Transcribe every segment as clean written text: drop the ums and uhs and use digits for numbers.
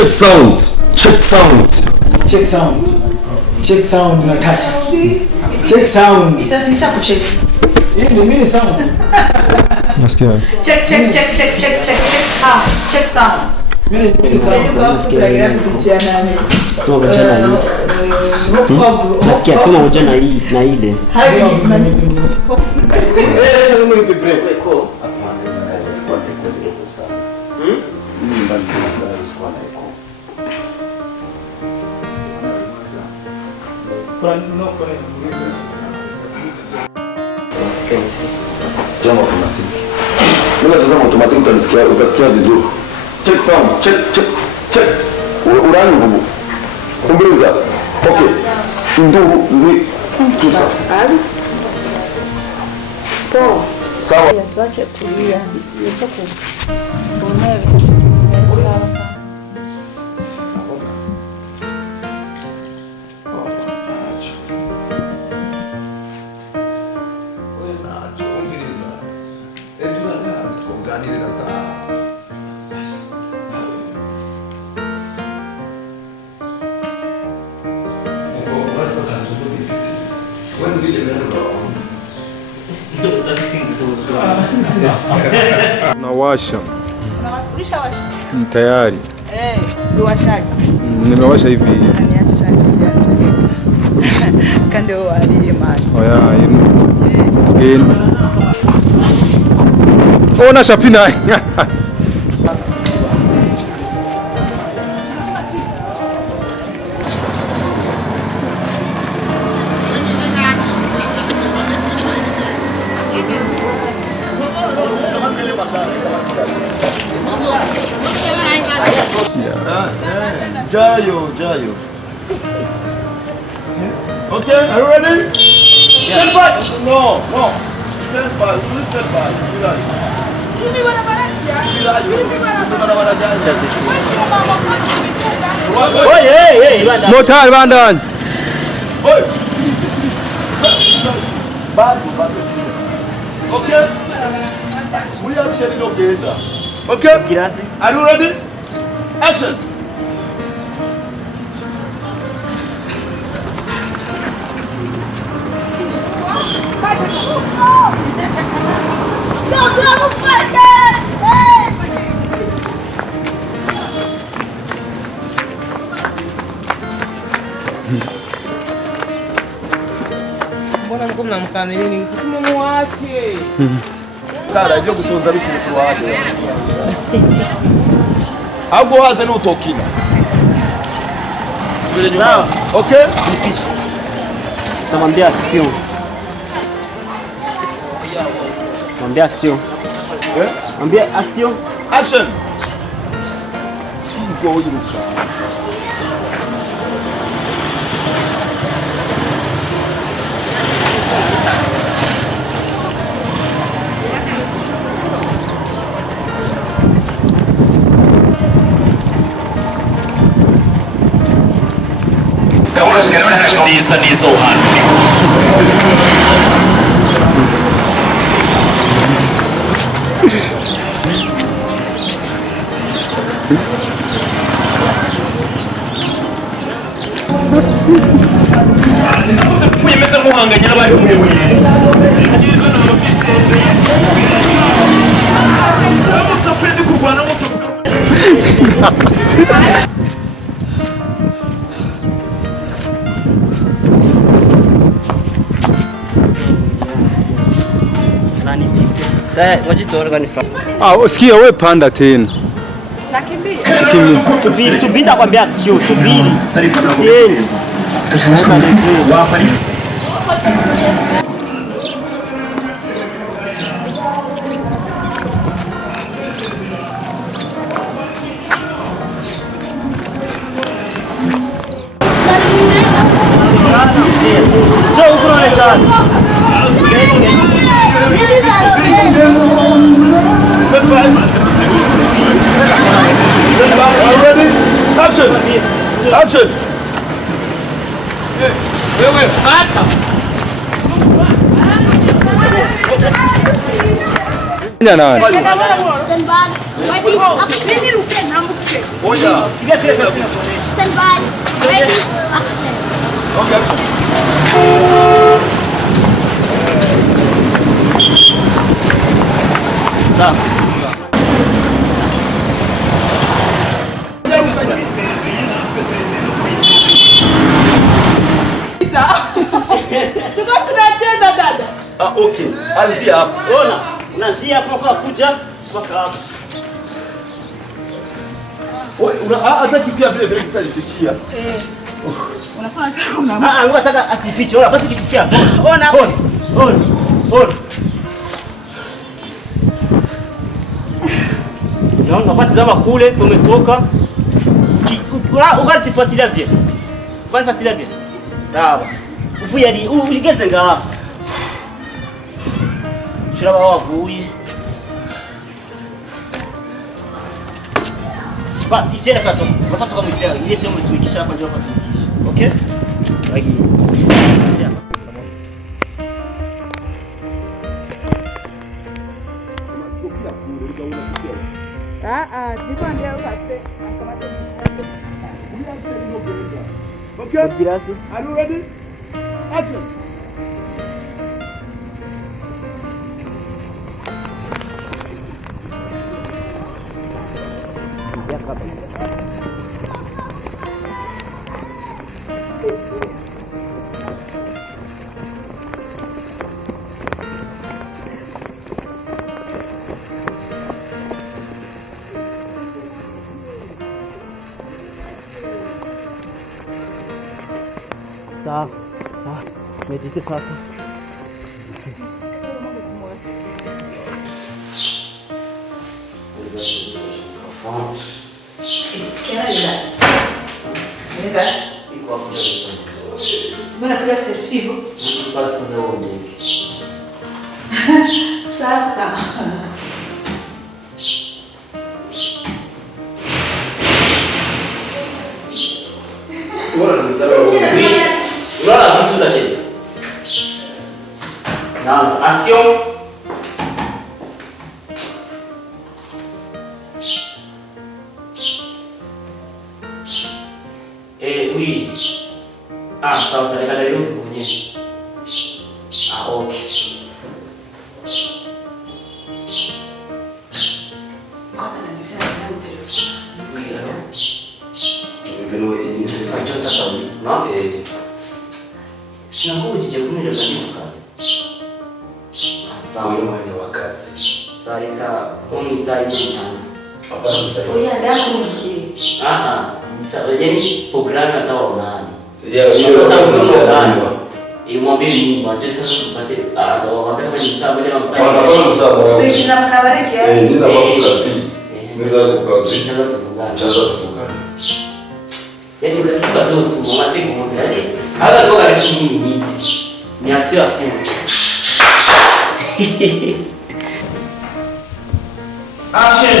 Check sound. Check sound. Check sound. Check sound Natasha. Check sound. Sasa kucheck. Ndio mimi sound. Nasikia. Check. Check sound. Mimi sound. Soma moja na hii. Nasikia soma moja na hii na ile. Jambo automatic. Mimi natazama automatic utasikia vizuri. Check sound. Check. Urani vubu. Ongeza. Okay. Ndio ni tusa. Poa. Sawa. Tuache tulia. Nichoke. Unawe. Nawasha. Unawasha? Tayari. Uwashaji. Nimewasha hivi. Niache sana sikia. Kande wali maji. Oya, tugeni. Ona shapina. Jayo. Okay, are you ready? Stand by. No. Stand by. Please stand by. Motar bandan. Okay. We actually no data. Okay. Are you ready? Action. Mbona mko mnamkamilini? Tusimwache. Tara ndio kusonza bishi kwa hapo. Hapo haza ni utokina. Subiri nyuma. Okay? Namwambia action. Mwambie action. Mwambie action. Action. Guhemuka. Nisa uhani. Muyemeze muhanganye n'abari kumwe. Ngize n'ababiseze. Abutsa pendi kurwana moto. Sikia wewe panda tena. Nakimbia. Subiri nakwambia action, subiri. Action! Wewe hata. Nani? Sini ruke nambuka. Okay. Moja. Stand by. Ready? Action. Okay, action. Sawa. Tuko tunacheza dada. Okay. Anzia hapo. Ona, unaanzia hapo kwa kuja mpaka hapo. Hata kipia vile vile kisalifikia. Unafanya sasa una. Ngoja nataka asifiche. Ona basi kifikia. Ona. Ona. Naona unatazama kule tumetoka. Ukatifuatilia pia. Ukatifuatilia pia. Sawa. Uvuye ali uligeze ngaha. Chura baba wavuye. Basi isiende fato. Mafato kama isiende. Ile sehemu tuikisha hapa ndio fato tukisha. Okay? Bagi. Sasa. Niko ndio ukase. Akamata mshikaji. Okay. Girasi. Are you ready? Action. Sawa. Medite sasa. Bwana piga selfie hivyo. Sasa. Voilà, bisous la chaise. Dans action. Oui. Ça, ça regarde le look. Ok. Non? Sinakuja kunile kwa kazi. Sawa mwana wa kazi. Sarika oni sai chance. Hapana msaidia. Oya ndako mkie. Yani programu ataona nani? Hiyo sasa mfano gani? Imwambie nini bwana? Sasa tupate atawaambia kama ni msamo ile msamo. Wanataka msamo. Sio kina mkabariki ya. Nina kazi. Nina kukazi. Chaza tufugana. Chaza tufugana. Yani katika ndio tu mama siku moja yani. Hata kwa karibu nini miti. Ni action. Action.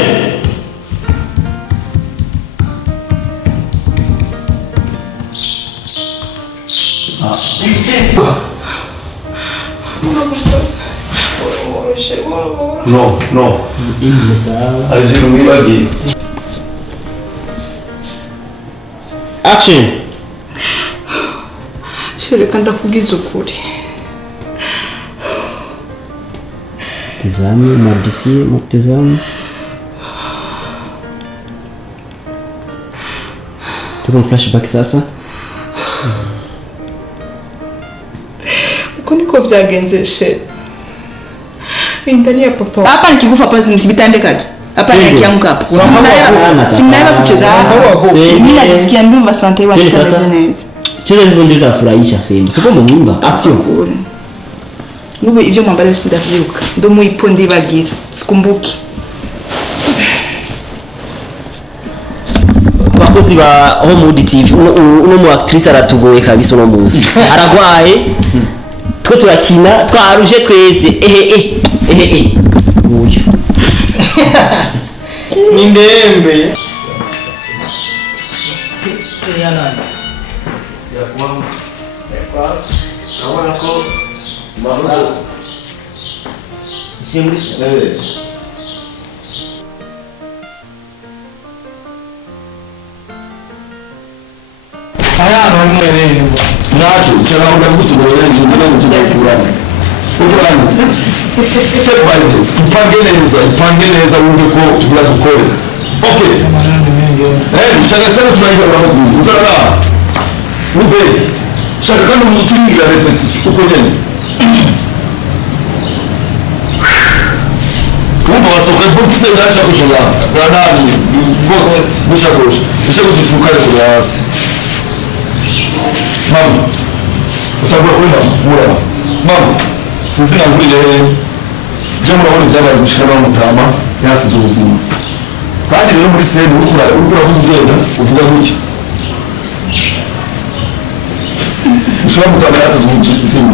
No. Alizirumiwagi. Action. Shirika ndakugiza ukuri. Tazame madisi mtazame. Tuko flashback sasa. Uko niko vyagenze she. Ndani ya papa. Hapa nikikufa pasi msibitandekaje? Hapa nikiamka hapa. Simnaenda kucheza hapa. Mimi najisikia ndumva sante wa Tanzania. Cheza hivyo ndio tafurahisha sema. Siko mwimba action. Ngubu ivyo mwambale sindavyuka. Ndo muipo ndibagira. Sikumbuki. Bakozi ba Home TV uno mu actrice aratugoye kabisa uno munsi. Aragwaye. Twe turakina twaruje twese. Uyu. Ni ndembe. Naona ko bahura. Aya no mwelele. Nacho chana unagusubira njye n'umukigura. Ukurana. Step by step. Ipange neza wumve ko tugura dukore. Okay. Chana sana tunaenda kwa Mungu. Uzana. Ube. Chana kana mtumira repetition uko nini? Kumbe wasoka bukse ndacha kushanga. Gradani. Got. Mushakosh. Mushakosh kwa hasi. Mama. Utabura kwenda bura. Mama. Sinzina ngurire. Jambo nabone byabaye gushikana n'umutama yasize ubuzima. Kandi rero muri sene ukura ugenda uvuga gutya. Ushobora mutama yasize ubuzima.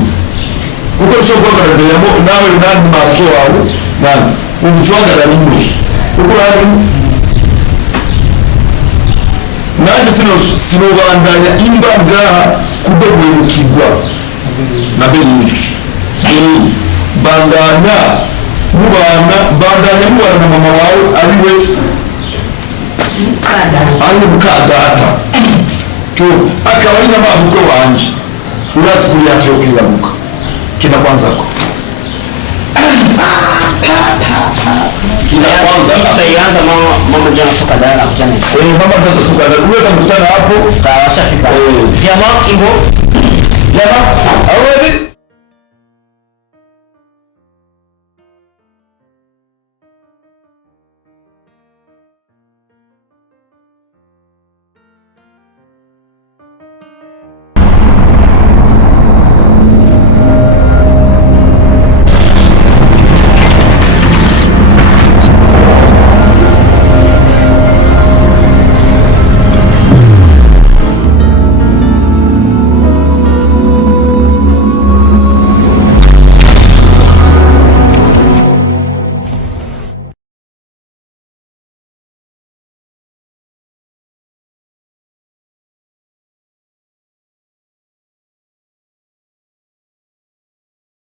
Kuko ushobora kugaragara nawe nani mabwo wawe nani ubucwagara nimwe. Kuko hari nanjye sinobandanya imbaga kudogwemukirwa na Beni bandanya mubana na mama wawe ariwe mukadata akaba ari n'amabukwe wanje urazi kuri yacu yo kwibaruka kina kwanza ko Tutaanza mama jana soka dala kujana. Mama ndo tukana uweka mkutana hapo Sawa shafika. Jamaa ingo. Jamaa. Awali